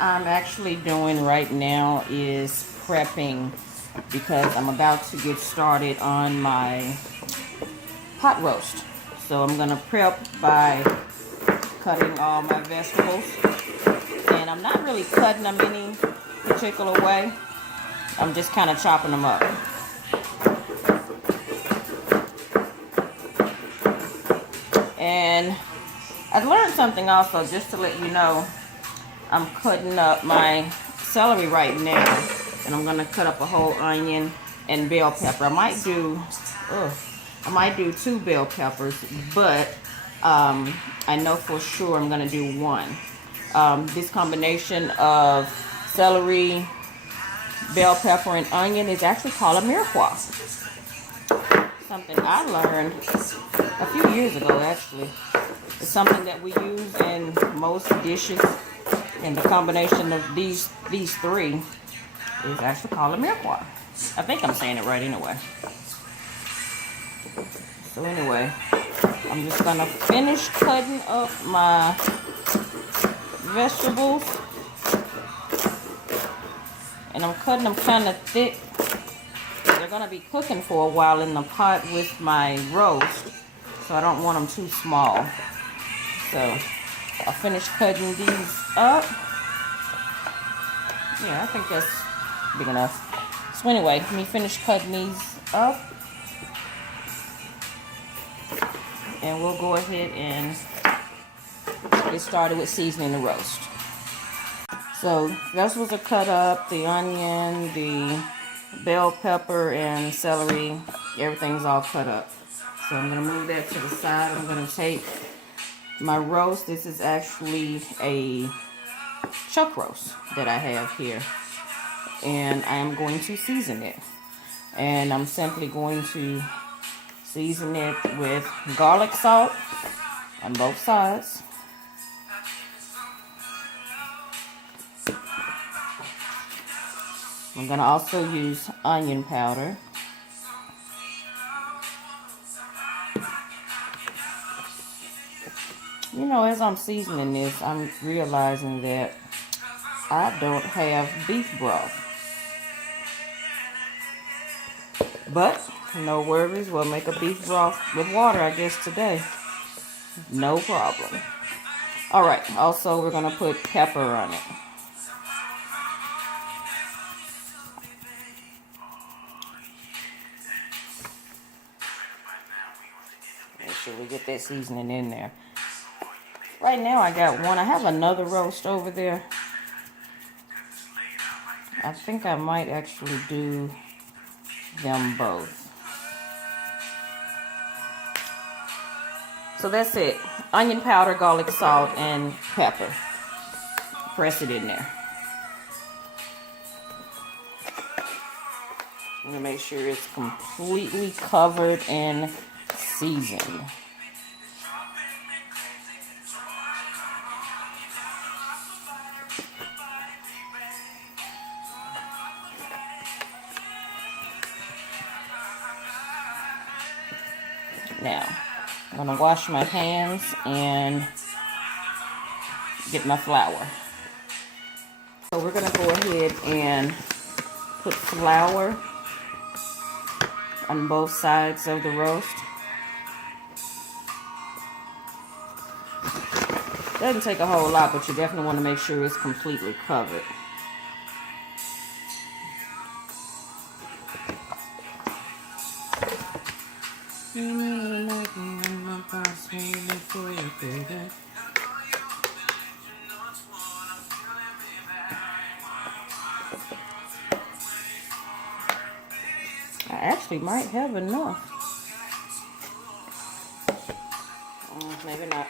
I'm actually doing right now is prepping because I'm about to get started on my pot roast. So I'm going to prep by cutting all my vegetables. And I'm not really cutting them any particular way. I'm just kind of chopping them up. And I learned something also, just to let you know. I'm cutting up my celery right now, and I'm gonna cut up a whole onion and bell pepper. I might do 2 bell peppers, but I know for sure I'm gonna do 1. This combination of celery, bell pepper, and onion is actually called a mirepoix. Something I learned a few years ago, actually. It's something that we use in most dishes, and the combination of these 3 is actually called a mirepoix. I think I'm saying it right anyway. So anyway, I'm just gonna finish cutting up my vegetables, and I'm cutting them kind of thick. They're gonna be cooking for a while in the pot with my roast, so I don't want them too small. So I'll finish cutting these up. Yeah, I think that's big enough. So anyway, let me finish cutting these up, and we'll go ahead and get started with seasoning the roast. So vegetables are cut up, the onion, the bell pepper, and celery, everything's all cut up. So I'm going to move that to the side. I'm going to take my roast. This is actually a chuck roast that I have here, and I am going to season it. And I'm simply going to season it with garlic salt on both sides. I'm going to also use onion powder. You know, as I'm seasoning this, I'm realizing that I don't have beef broth. But, no worries, we'll make a beef broth with water, I guess, today. No problem. Alright, also we're going to put pepper on it. Make sure we get that seasoning in there. Right now I got one. I have another roast over there. I think I might actually do them both. So that's it. Onion powder, garlic salt, and pepper. Press it in there. I'm going to make sure it's completely covered and seasoned. Now, I'm going to wash my hands and get my flour. So we're going to go ahead and put flour on both sides of the roast. Doesn't take a whole lot, but you definitely want to make sure it's completely covered. I actually might have enough. Maybe not.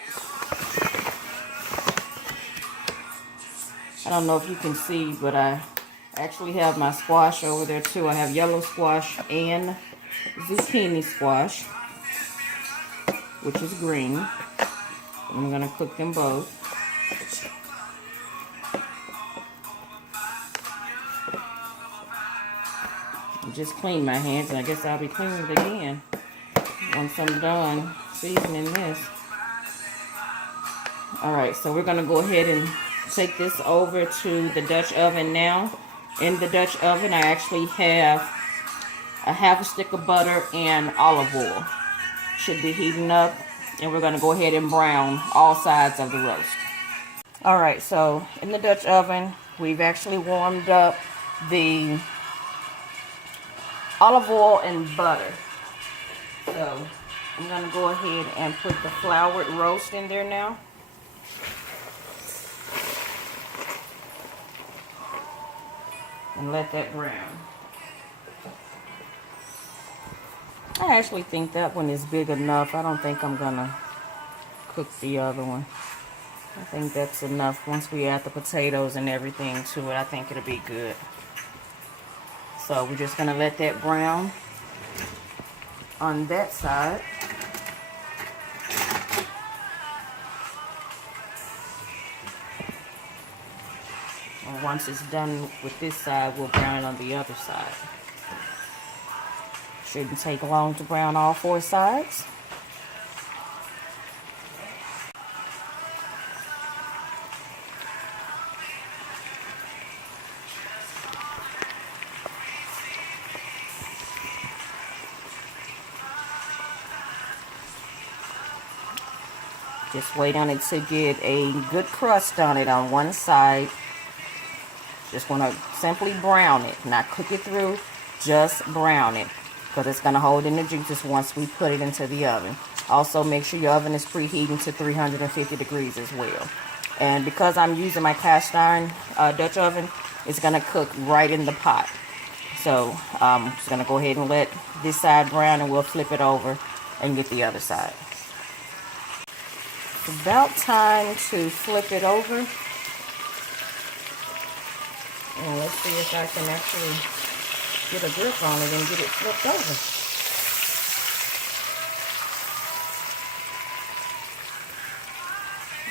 I don't know if you can see, but I actually have my squash over there too. I have yellow squash and zucchini squash, which is green. I'm going to cook them both. I just cleaned my hands, and I guess I'll be cleaning it again once I'm done seasoning this. Alright, so we're going to go ahead and take this over to the Dutch oven now. In the Dutch oven, I actually have a half a stick of butter and olive oil. Should be heating up, and we're going to go ahead and brown all sides of the roast. Alright, so in the Dutch oven, we've actually warmed up the olive oil and butter. So I'm going to go ahead and put the floured roast in there now. And let that brown. I actually think that one is big enough. I don't think I'm going to cook the other one. I think that's enough. Once we add the potatoes and everything to it, I think it'll be good. So we're just going to let that brown on that side. And once it's done with this side, we'll brown it on the other side. Shouldn't take long to brown all 4 sides. Just wait on it to get a good crust on it on one side. Just want to simply brown it, not cook it through, just brown it, because it's going to hold in the juices once we put it into the oven. Also, make sure your oven is preheating to 350 degrees as well. And because I'm using my cast iron Dutch oven, it's going to cook right in the pot. So I'm just going to go ahead and let this side brown, and we'll flip it over and get the other side. It's about time to flip it over. And let's see if I can actually get a grip on it and get it flipped over.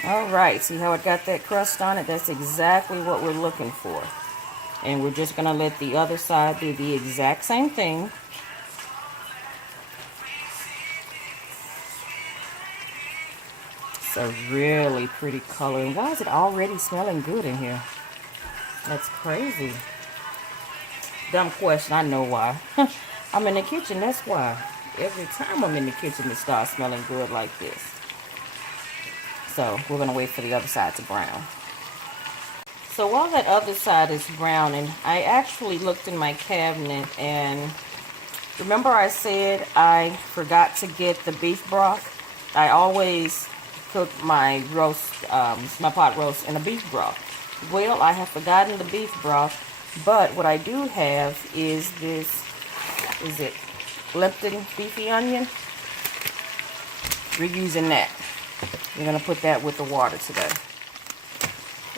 Alright, see how it got that crust on it? That's exactly what we're looking for. And we're just going to let the other side do the exact same thing. It's a really pretty color. And why is it already smelling good in here? That's crazy. Dumb question, I know why. I'm in the kitchen, that's why. Every time I'm in the kitchen, it starts smelling good like this. So we're going to wait for the other side to brown. So while that other side is browning, I actually looked in my cabinet, and remember I said I forgot to get the beef broth? I always cook my roast, my pot roast in a beef broth. Well, I have forgotten the beef broth, but what I do have is this, is it Lipton beefy onion? We're using that. We're going to put that with the water today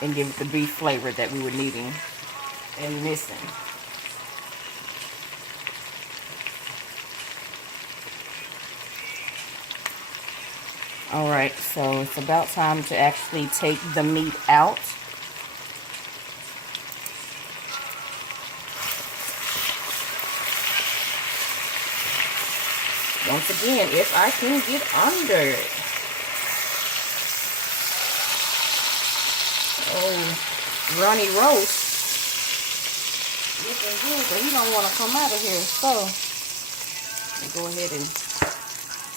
and give it the beef flavor that we were needing and missing. Alright, so it's about time to actually take the meat out. Once again, if I can get under it. Oh, runny roast. Looking good, but he don't want to come out of here. So, go ahead and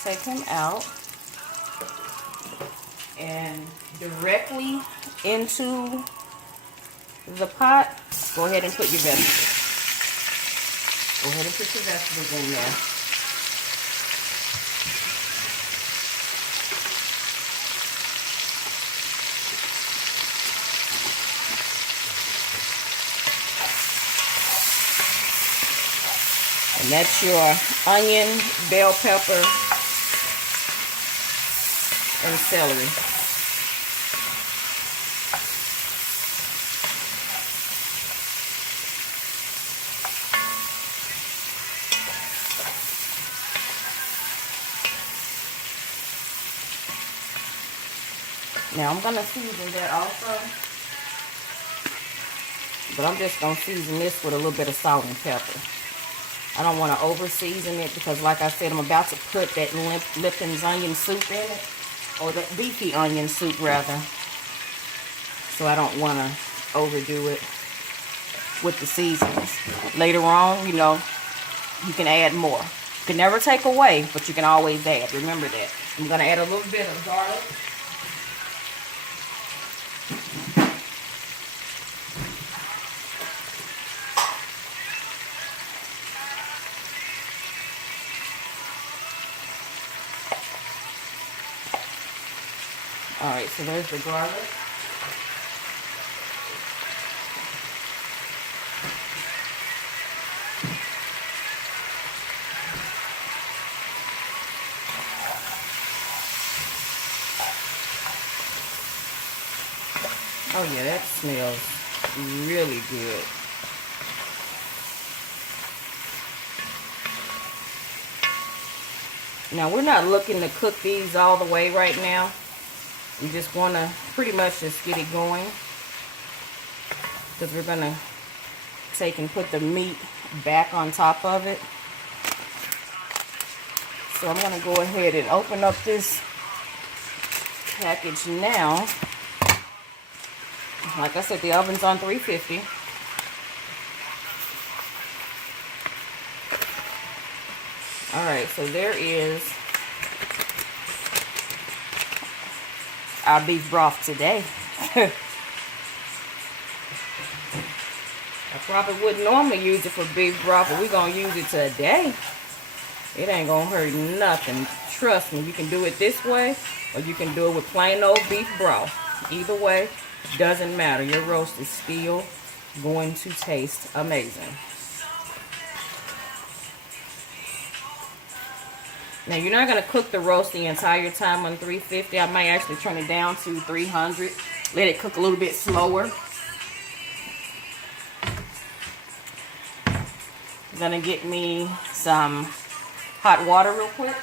take him out. And directly into the pot, go ahead and put your vegetables. Go ahead and put your vegetables in there. And that's your onion, bell pepper, and celery. Now I'm going to season that also, but I'm just going to season this with a little bit of salt and pepper. I don't want to over season it because, like I said, I'm about to put that Lipton's onion soup in it, or that beefy onion soup rather. So I don't want to overdo it with the seasonings. Later on, you know, you can add more. You can never take away, but you can always add. Remember that. I'm going to add a little bit of garlic. Alright, so there's the garlic. Oh yeah, that smells really good. Now we're not looking to cook these all the way right now. We just want to pretty much just get it going, because we're going to take and put the meat back on top of it. So I'm going to go ahead and open up this package now. Like I said, the oven's on 350. Alright, so there is our beef broth today. I probably wouldn't normally use it for beef broth, but we're going to use it today. It ain't going to hurt nothing. Trust me, you can do it this way, or you can do it with plain old beef broth. Either way, doesn't matter. Your roast is still going to taste amazing. Now, you're not going to cook the roast the entire time on 350. I might actually turn it down to 300. Let it cook a little bit slower. I'm going to get me some hot water real quick.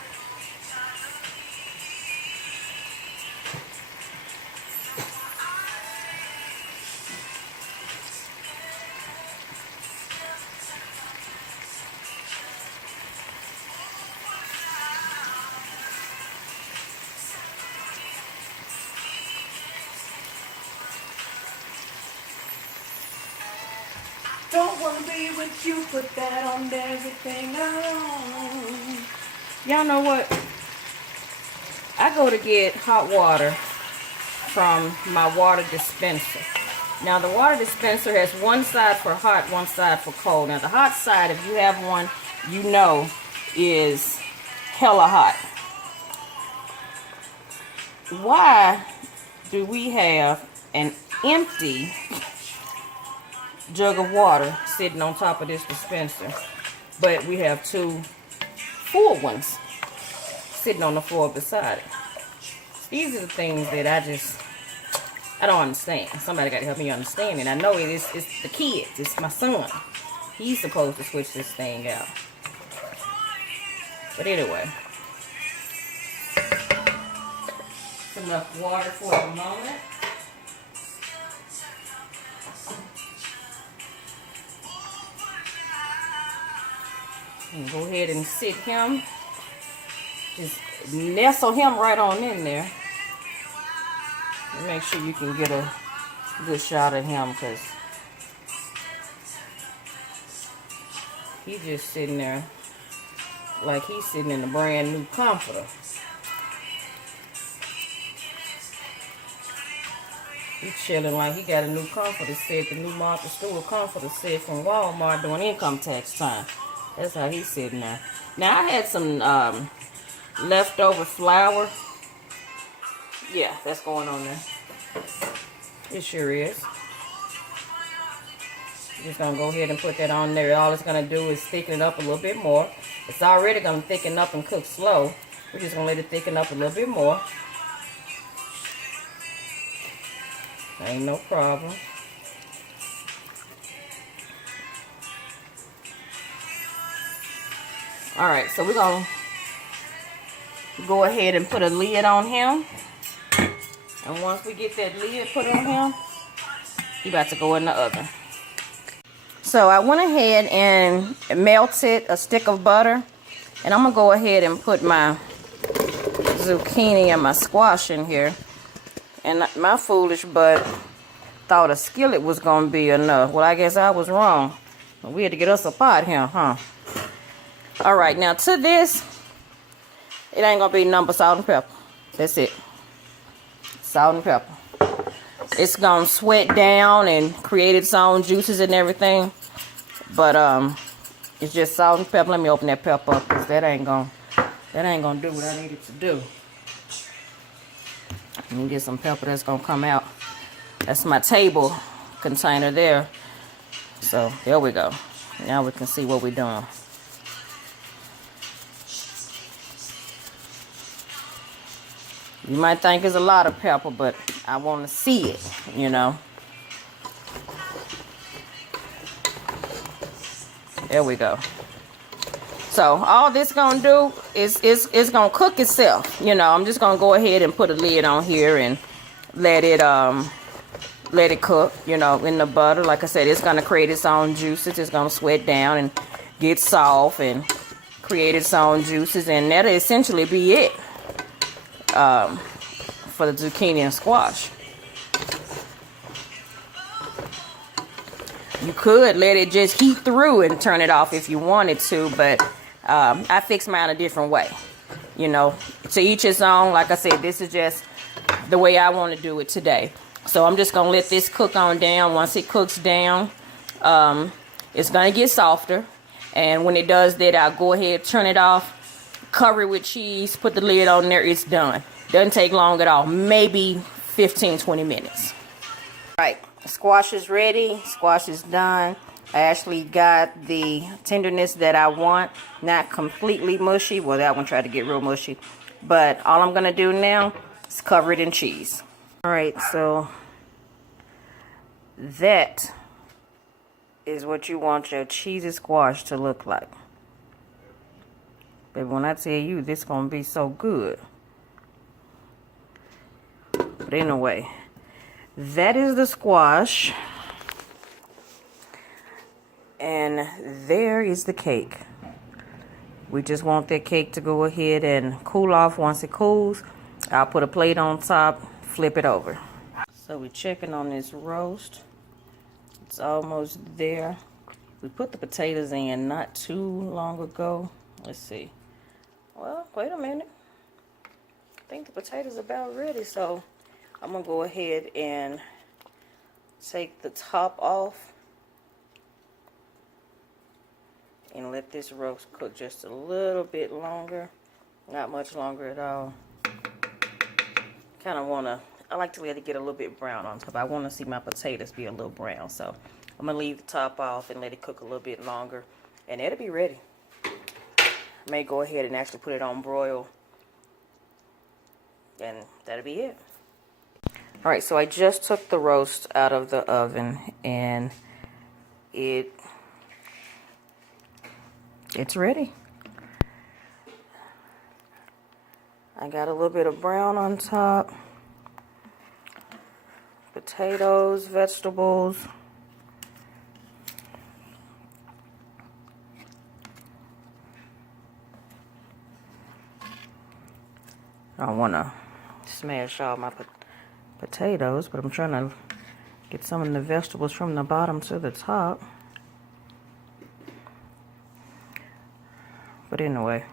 Don't wanna be with you, put that on everything I own. Y'all know what? I go to get hot water from my water dispenser. Now the water dispenser has one side for hot, one side for cold. Now the hot side, if you have one, you know, is hella hot. Why do we have an empty jug of water sitting on top of this dispenser, but we have two full ones sitting on the floor beside it? These are the things that I don't understand. Somebody got to help me understand it. I know it's the kids. It's my son. He's supposed to switch this thing out. But anyway, enough water for the moment. And go ahead and sit him. Just nestle him right on in there. And make sure you can get a good shot of him, because he's just sitting there like he's sitting in a brand new comforter. He's chilling like he got a new comforter set, the new Martha Stewart comforter set from Walmart during income tax time. That's how he's sitting there. Now, I had some leftover flour. Yeah, that's going on there. It sure is. Just going to go ahead and put that on there. All it's going to do is thicken it up a little bit more. It's already going to thicken up and cook slow. We're just going to let it thicken up a little bit more. Ain't no problem. Alright, so we're going to go ahead and put a lid on him. And once we get that lid put on him, he's about to go in the oven. So I went ahead and melted a stick of butter. And I'm going to go ahead and put my zucchini and my squash in here. And my foolish butt thought a skillet was gonna be enough. Well, I guess I was wrong. We had to get us a pot here, huh? All right, now to this, it ain't gonna be nothing but salt and pepper. That's it. Salt and pepper. It's gonna sweat down and create its own juices and everything. But it's just salt and pepper. Let me open that pepper up, because that ain't gonna do what I need it to do. Let me get some pepper that's gonna come out. That's my table container there. So there we go. Now we can see what we're doing. You might think it's a lot of pepper, but I want to see it, you know. There we go. So all this gonna do is gonna cook itself. You know, I'm just gonna go ahead and put a lid on here and let it cook, you know, in the butter. Like I said, it's gonna create its own juices. It's gonna sweat down and get soft and create its own juices, and that'll essentially be it. For the zucchini and squash. You could let it just heat through and turn it off if you wanted to, but I fix mine a different way. You know, to each his own. Like I said, this is just the way I want to do it today. So I'm just going to let this cook on down. Once it cooks down, it's going to get softer. And when it does that, I'll go ahead, turn it off, cover it with cheese, put the lid on there. It's done. Doesn't take long at all. Maybe 15-20 minutes. All right, squash is ready. Squash is done. I actually got the tenderness that I want. Not completely mushy. Well, that one tried to get real mushy. But all I'm going to do now is cover it in cheese. All right, so that is what you want your cheesy squash to look like. But when I tell you, this is going to be so good. But anyway, that is the squash. And there is the cake. We just want that cake to go ahead and cool off. Once it cools, I'll put a plate on top, flip it over. So we're checking on this roast. It's almost there. We put the potatoes in not too long ago. Let's see. Well, wait a minute. I think the potatoes are about ready, so I'm going to go ahead and take the top off and let this roast cook just a little bit longer. Not much longer at all. Kind of want to, I like to let it get a little bit brown on top. I want to see my potatoes be a little brown, so I'm going to leave the top off and let it cook a little bit longer, and it'll be ready. I may go ahead and actually put it on broil, and that'll be it. All right, so I just took the roast out of the oven, and it's ready. I got a little bit of brown on top. Potatoes, vegetables. I don't want to smash all my potatoes, but I'm trying to get some of the vegetables from the bottom to the top. But anyway,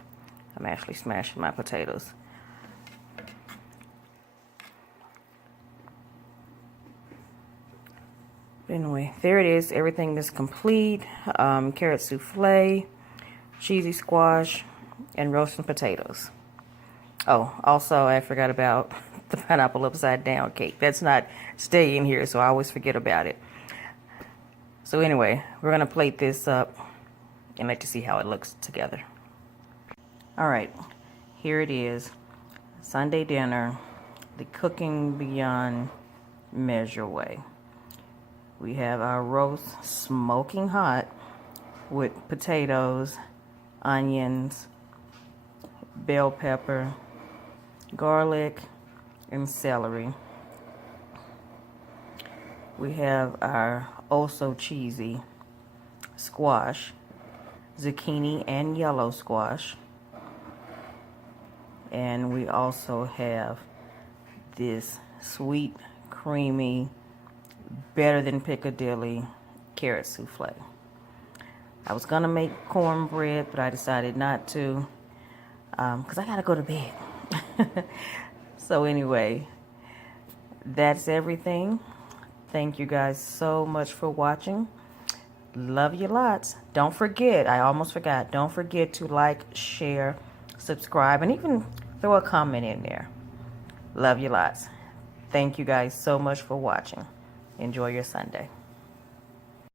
I'm actually smashing my potatoes. But anyway, there it is. Everything is complete. Carrot souffle, cheesy squash, and roasting potatoes. Oh, also I forgot about the pineapple upside down cake. That's not staying here, so I always forget about it. So anyway, we're going to plate this up and let you see how it looks together. All right, here it is. Sunday dinner, the cooking beyond measure way. We have our roast smoking hot with potatoes, onions, bell pepper, garlic, and celery. We have our also cheesy squash, zucchini and yellow squash. And we also have this sweet, creamy better than Piccadilly carrot souffle. I was gonna make cornbread, but I decided not to because I gotta go to bed. So anyway, that's everything. Thank you guys so much for watching. Love you lots. Don't forget, I almost forgot, don't forget to like, share, subscribe, and even throw a comment in there. Love you lots. Thank you guys so much for watching. Enjoy your Sunday.